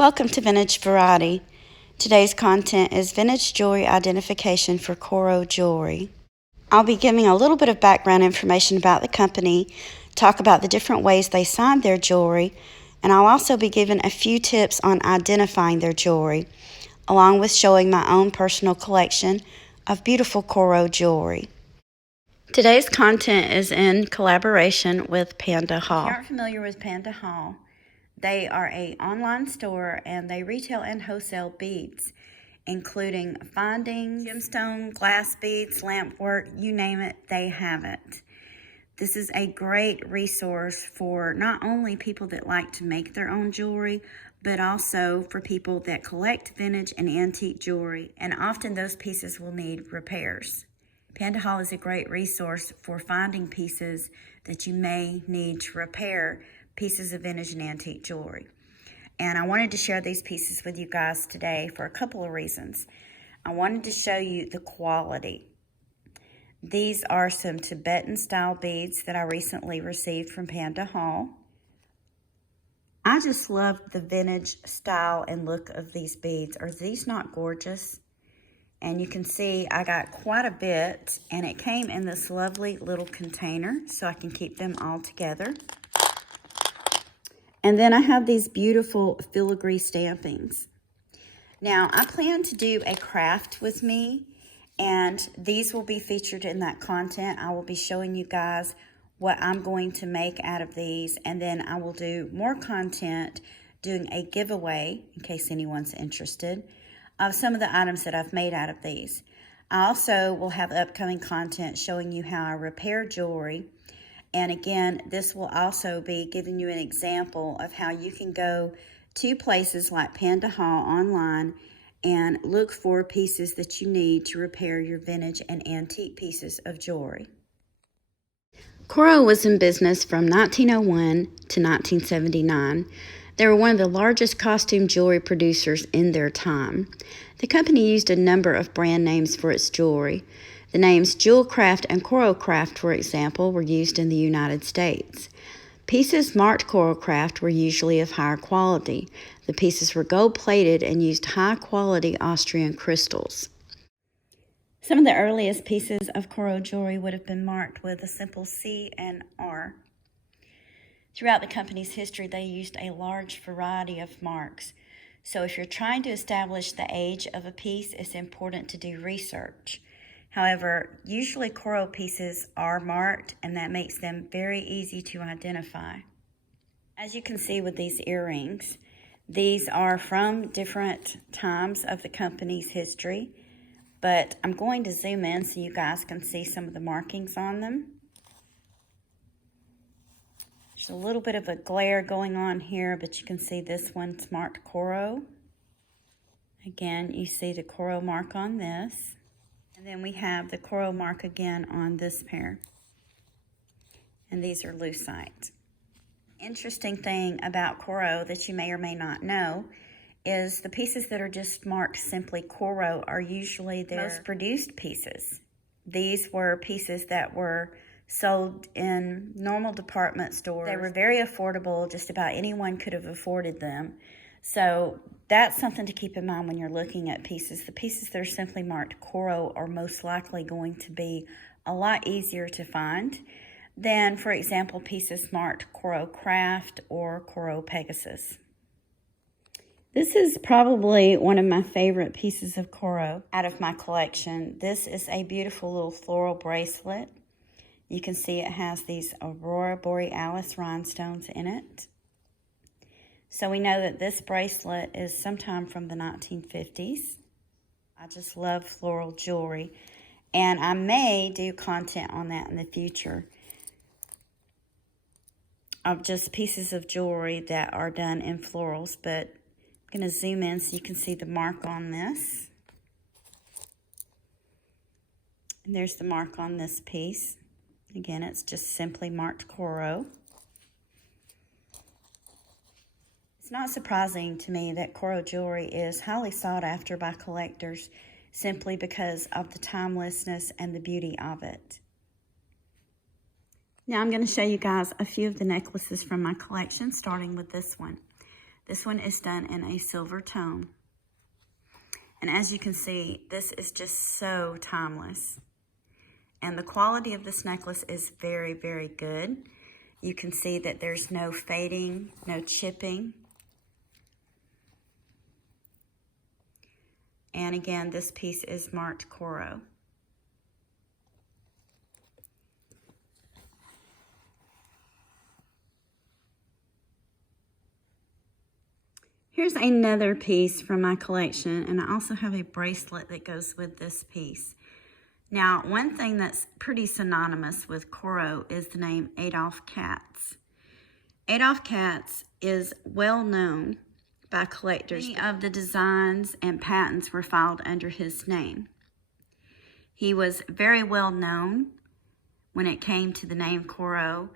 Welcome to Vintage Variety. Today's content is Vintage Jewelry Identification for Coro Jewelry. I'll be giving a little bit of background information about the company, talk about the different ways they sign their jewelry, and I'll also be giving a few tips on identifying their jewelry, along with showing my own personal collection of beautiful Coro jewelry. Today's content is in collaboration with Pandahall. If you aren't familiar with Pandahall, they are an online store and they retail and wholesale beads, including findings, gemstone, glass beads, lamp work, you name it, they have it. This is a great resource for not only people that like to make their own jewelry, but also for people that collect vintage and antique jewelry, and often those pieces will need repairs. Pandahall is a great resource for finding pieces that you may need to repair, pieces of vintage and antique jewelry. And I wanted to share these pieces with you guys today for a couple of reasons. I wanted to show you the quality. These are some Tibetan style beads that I recently received from Pandahall. I just love the vintage style and look of these beads. Are these not gorgeous? And you can see I got quite a bit, and it came in this lovely little container so I can keep them all together. And then I have these beautiful filigree stampings. Now, I plan to do a craft with me, and these will be featured in that content. I will be showing you guys what I'm going to make out of these, and then I will do more content doing a giveaway, in case anyone's interested, of some of the items that I've made out of these. I also will have upcoming content showing you how I repair jewelry. And again, this will also be giving you an example of how you can go to places like Pandahall online and look for pieces that you need to repair your vintage and antique pieces of jewelry. Coro was in business from 1901 to 1979. They were one of the largest costume jewelry producers in their time. The company used a number of brand names for its jewelry. The names Jewelcraft and Corocraft, for example, were used in the United States. Pieces marked Corocraft were usually of higher quality. The pieces were gold-plated and used high-quality Austrian crystals. Some of the earliest pieces of Coro jewelry would have been marked with a simple C and R. Throughout the company's history, they used a large variety of marks. So if you're trying to establish the age of a piece, it's important to do research. However, usually Coro pieces are marked, and that makes them very easy to identify. As you can see with these earrings, these are from different times of the company's history, but I'm going to zoom in so you guys can see some of the markings on them. There's a little bit of a glare going on here, but you can see this one's marked Coro. Again, you see the Coro mark on this. And then we have the Coro mark again on this pair. And these are lucite. Interesting thing about Coro that you may or may not know is the pieces that are just marked simply Coro are usually their most produced pieces. These were pieces that were sold in normal department stores. They were very affordable. Just about anyone could have afforded them. So that's something to keep in mind when you're looking at pieces. The pieces that are simply marked Coro are most likely going to be a lot easier to find than, for example, pieces marked Coro Craft or Coro Pegasus. This is probably one of my favorite pieces of Coro out of my collection. This is a beautiful little floral bracelet. You can see it has these Aurora Borealis rhinestones in it. So we know that this bracelet is sometime from the 1950s. I just love floral jewelry, and I may do content on that in the future of just pieces of jewelry that are done in florals, but I'm going to zoom in so you can see the mark on this. And there's the mark on this piece. Again, it's just simply marked Coro. It's not surprising to me that Coro jewelry is highly sought after by collectors simply because of the timelessness and the beauty of it. Now I'm going to show you guys a few of the necklaces from my collection, starting with this one. This one is done in a silver tone. And as you can see, this is just so timeless. And the quality of this necklace is very, very good. You can see that there's no fading, no chipping. And again, this piece is marked Coro. Here's another piece from my collection, and I also have a bracelet that goes with this piece. Now, one thing that's pretty synonymous with Coro is the name Adolphe Katz. Adolphe Katz is well known by collectors. Many of the designs and patents were filed under his name. He was very well known when it came to the name Coro.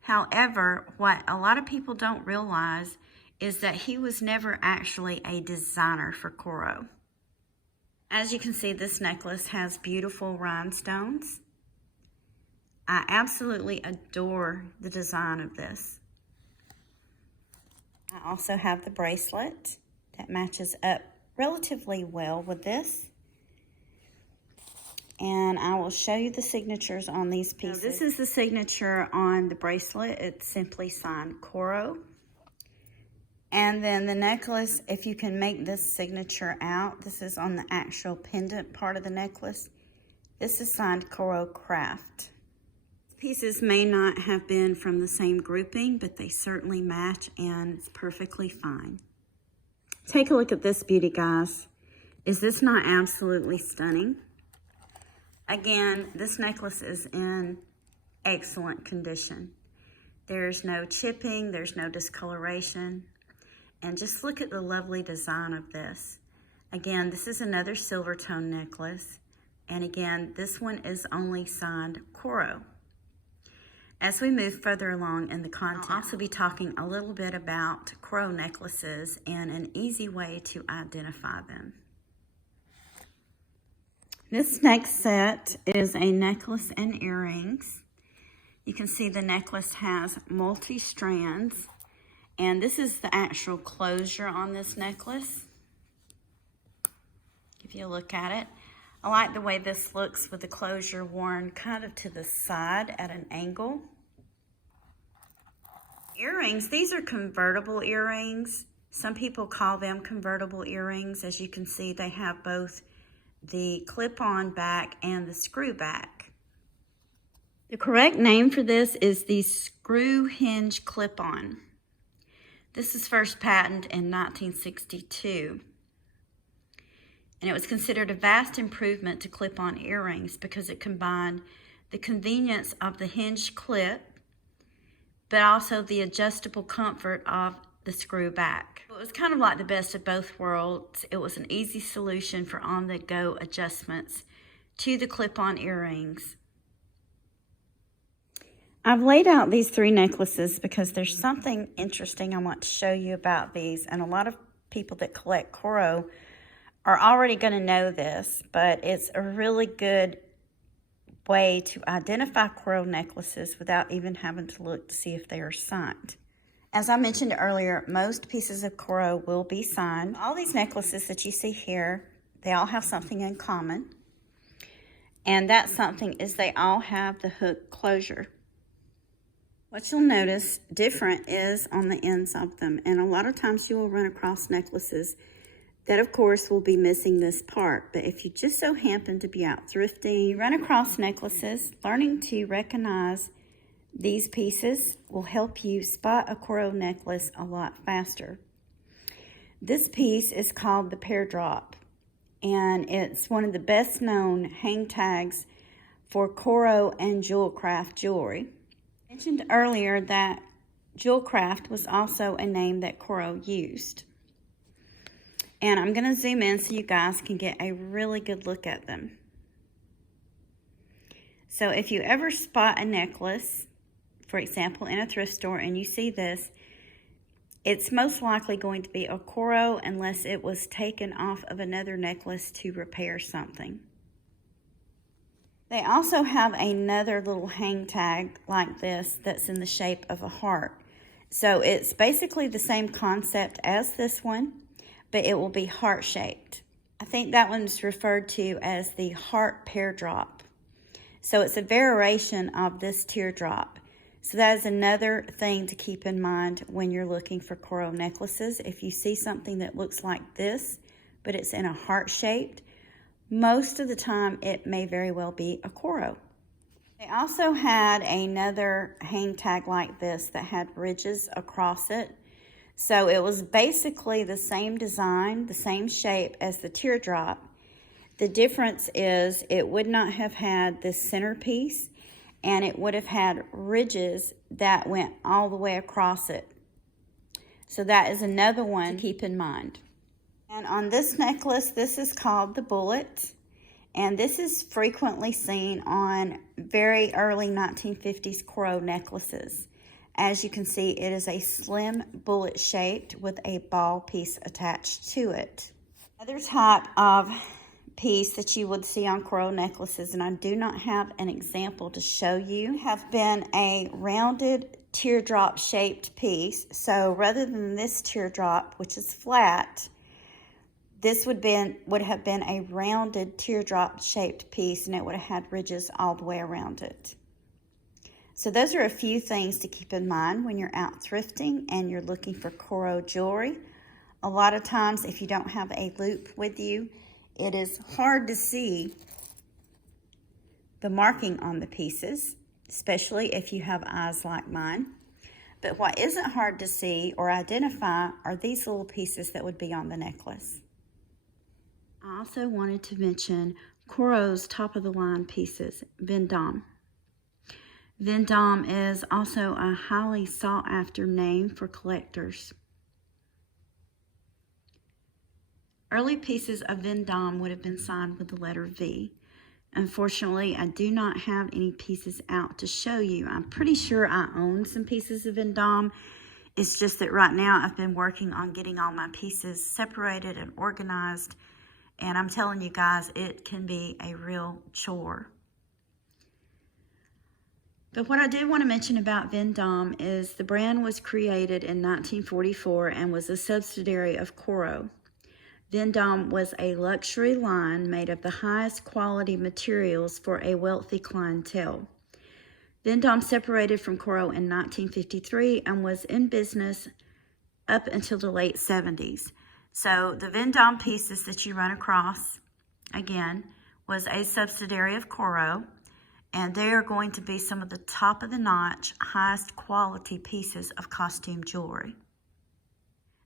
However, what a lot of people don't realize is that he was never actually a designer for Coro. As you can see, this necklace has beautiful rhinestones. I absolutely adore the design of this. I also have the bracelet that matches up relatively well with this. And I will show you the signatures on these pieces. Now, this is the signature on the bracelet. It's simply signed Coro. And then the necklace, if you can make this signature out, this is on the actual pendant part of the necklace. This is signed Coro Craft. Pieces may not have been from the same grouping, but they certainly match and it's perfectly fine. Take a look at this beauty, guys. Is this not absolutely stunning? Again, this necklace is in excellent condition. There's no chipping, there's no discoloration. And just look at the lovely design of this. Again, this is another silver tone necklace. And again, this one is only signed Coro. As we move further along in the content, I'll also be talking a little bit about Coro necklaces and an easy way to identify them. This next set is a necklace and earrings. You can see the necklace has multi-strands. And this is the actual closure on this necklace. If you look at it, I like the way this looks with the closure worn kind of to the side at an angle. Earrings, these are convertible earrings. Some people call them convertible earrings. As you can see, they have both the clip-on back and the screw back. The correct name for this is the screw hinge clip-on. This is first patented in 1962. And it was considered a vast improvement to clip-on earrings because it combined the convenience of the hinge clip, but also the adjustable comfort of the screw back. It was kind of like the best of both worlds. It was an easy solution for on-the-go adjustments to the clip-on earrings. I've laid out these three necklaces because there's something interesting I want to show you about these, and a lot of people that collect Coro are already going to know this, but it's a really good way to identify Coro necklaces without even having to look to see if they are signed. As I mentioned earlier, most pieces of Coro will be signed. All these necklaces that you see here, they all have something in common, and that something is they all have the hook closure. What you'll notice different is on the ends of them, and a lot of times you will run across necklaces that of course will be missing this part, but if you just so happen to be out thrifting, you run across necklaces, learning to recognize these pieces will help you spot a Coro necklace a lot faster. This piece is called the Pear Drop, and it's one of the best known hang tags for Coro and Jewelcraft jewelry. I mentioned earlier that Jewelcraft was also a name that Coro used. And I'm going to zoom in so you guys can get a really good look at them. So if you ever spot a necklace, for example, in a thrift store, and you see this, it's most likely going to be a Coro unless it was taken off of another necklace to repair something. They also have another little hang tag like this that's in the shape of a heart. So it's basically the same concept as this one, but it will be heart-shaped. I think that one's referred to as the heart pear drop. So it's a variation of this teardrop. So that is another thing to keep in mind when you're looking for Coro necklaces. If you see something that looks like this, but it's in a heart-shaped, most of the time it may very well be a Coro. They also had another hang tag like this that had ridges across it. So it was basically the same design, the same shape as the teardrop. The difference is it would not have had this centerpiece, and it would have had ridges that went all the way across it. So that is another one to keep in mind. And on this necklace, this is called the Bullet. And this is frequently seen on very early 1950s Coro necklaces. As you can see, it is a slim bullet shaped with a ball piece attached to it. Another type of piece that you would see on Coro necklaces, and I do not have an example to show you, have been a rounded teardrop shaped piece. So rather than this teardrop, which is flat, this would have been a rounded teardrop shaped piece, and it would have had ridges all the way around it. So those are a few things to keep in mind when you're out thrifting and you're looking for Coro jewelry. A lot of times if you don't have a loop with you, it is hard to see the marking on the pieces, especially if you have eyes like mine. But what isn't hard to see or identify are these little pieces that would be on the necklace. I also wanted to mention Coro's top-of-the-line pieces, Vendome. Vendome is also a highly sought-after name for collectors. Early pieces of Vendome would have been signed with the letter V. Unfortunately, I do not have any pieces out to show you. I'm pretty sure I own some pieces of Vendome. It's just that right now I've been working on getting all my pieces separated and organized. And I'm telling you guys, it can be a real chore. But what I do want to mention about Vendome is the brand was created in 1944 and was a subsidiary of Coro. Vendome was a luxury line made of the highest quality materials for a wealthy clientele. Vendome separated from Coro in 1953 and was in business up until the late 70s. So the Vendome pieces that you run across, again, was a subsidiary of Coro, and they are going to be some of the top of the notch, highest quality pieces of costume jewelry.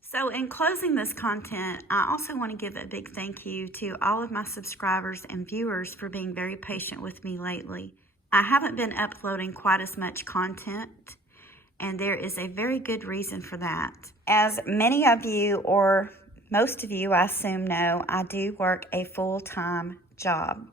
So in closing this content, I also want to give a big thank you to all of my subscribers and viewers for being very patient with me lately. I haven't been uploading quite as much content, and there is a very good reason for that. As many of you, or most of you, I assume know, I do work a full-time job,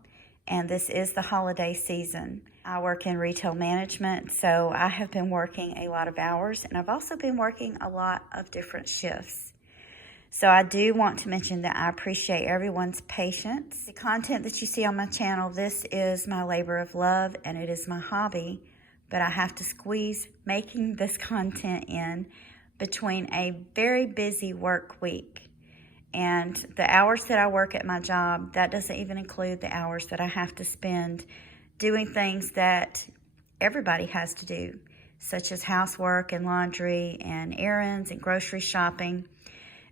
and this is the holiday season. I work in retail management, so I have been working a lot of hours, and I've also been working a lot of different shifts. So I do want to mention that I appreciate everyone's patience. The content that you see on my channel, this is my labor of love, and it is my hobby, but I have to squeeze making this content in between a very busy work week. And the hours that I work at my job, that doesn't even include the hours that I have to spend doing things that everybody has to do, such as housework and laundry and errands and grocery shopping.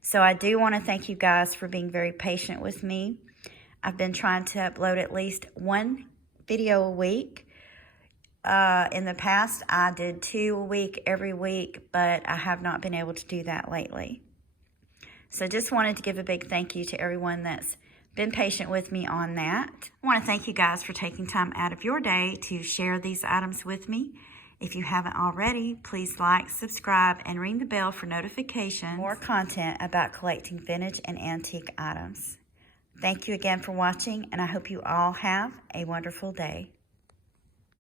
So I do want to thank you guys for being very patient with me. I've been trying to upload at least one video a week. In the past, I did 2 a week every week, but I have not been able to do that lately. So just wanted to give a big thank you to everyone that's been patient with me on that. I want to thank you guys for taking time out of your day to share these items with me. If you haven't already, please like, subscribe, and ring the bell for notifications. More content about collecting vintage and antique items. Thank you again for watching, and I hope you all have a wonderful day.